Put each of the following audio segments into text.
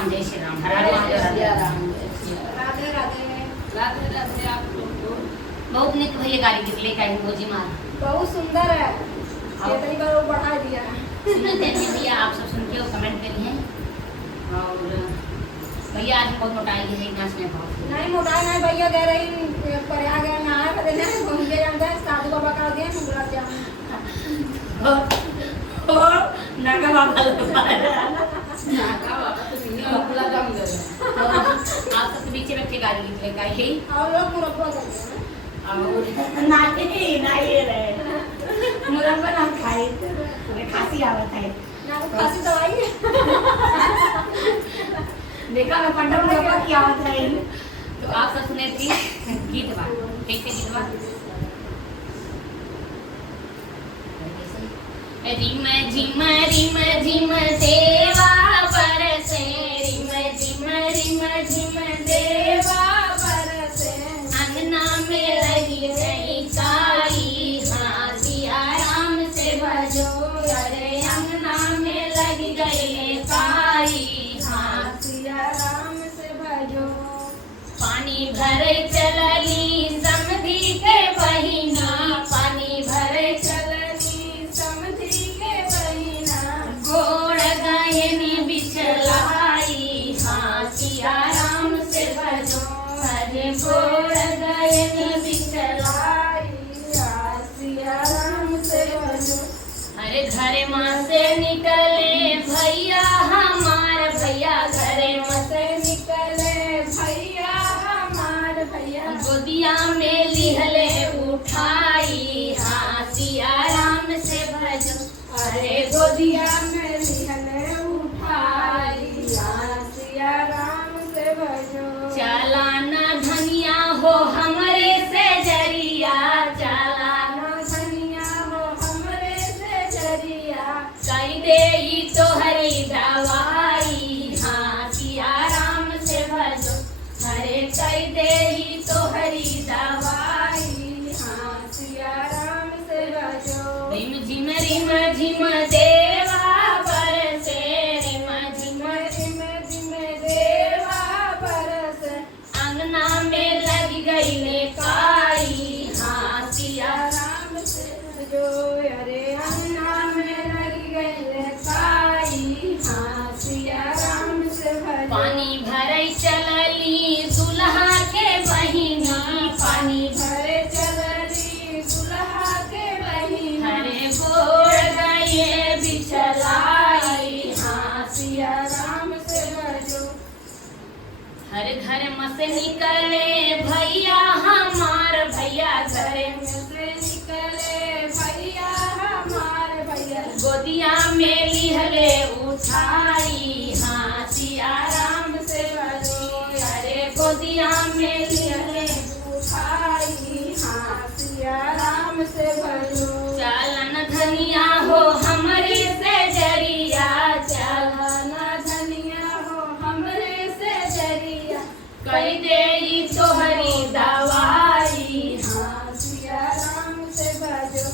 राम, जय श्री राम। हर हर महादेव। राधे राधे। राधे राधे आप लोग को। बहुत निक भैया गाड़ी निकले का भोजी मार बहुत सुंदर है। ये तरी बार वो बढ़ा दिया है। सुनते हैं भैया, आप सब सुन के कमेंट करिए। और भैया आज बहुत मोटाई है, नाच में बहुत नहीं मोटा नहीं भैया, कह रही प्रयाग गए नहा कर देना घूम के जाना है। साधु बाबा का दिया ना गुलाब जामुन। नागा बाबा नागा बाबा तो नहीं अपना दम दे रहा। आप सबके बीच में गाड़ी निकले का ही और लोग मुरब्बा करते हैं और नहीं रे मुरब्बा ना खाए तो खांसी आवत है ना। वो खांसी दवाई है। देखा मैं पंडा मुरब्बा की आवत है। तो आप सब सुने थी गीत बा, कैसे गीत बा? रिम झिम देवा बरसे, रिम झिम देवा बरसे, अंगना में लगी गई काई, हाँ सिया राम से भजो। अरे अंगना में लगी गई काई, हाँ सिया राम से भजो। पानी भरे चलली समधी के बहिना, पानी भरे चलली समधी के बहिना, गोड़ गायनी बिछलाई, हाँ सिया राम से भजो। अरे गोड़ गायनी बिछलाई, हाँ सिया राम से भजो। अरे घर माँ से निकले भैया हमार, भैया घरे माँ से निकले भैया हमार, भैया गोदिया में लिहले उठाई, हाँ सिया राम से भजो। अरे गोदिया में लिहले उठाई, हाँ सिया राम से भजो। चालाना धनिया हो हमरे से जरिया, चालाना धनिया हो हमरे से जरिया, कई देई तोहरी दवाई, हाँ सिया राम से भजो। अरे कई देई तोहरी दवाई, हाँ सिया राम से भजो। रिम झिम देवा बरसे, रिम झिम देवा बरसे, अंगना में लग गई काई, हाँ सिया राम से भजो। अरे अंगना में लग गई काई, हाँ सिया राम से भजो। पानी भरे चलली दुल्हा के बहिना, पानी भरे चलली दुल्हा के बहिना, अरे गोड़ गए बिछलाई, हाँ सिया राम से भजो। हर घर में से निकले भैया हमार, भैया घरे में से निकले भैया हमार, भैया गोदिया में लिहले उठाई, हाँ सिया राम से भजो। अरे गोदिया में लिहले उठाई, हाँ सिया राम से भजो। चालन धनिया हो हमरे से जरिया, चालन धनिया हो हमरे से जरिया, कई देई तोहरी दवाई, हाँ सिया राम से भजो।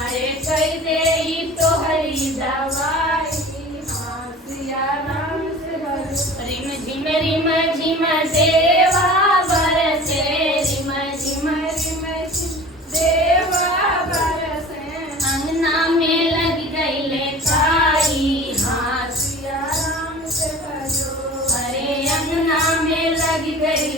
अरे कई देई तोहरी दवाई, हाँ सिया राम से भजो। रिम झिम देवा बरसे, रिम झिम देवा बरसे, अंगना में लग गई काई, हाँ सिया राम से भजो। अरे अंगना में लग गई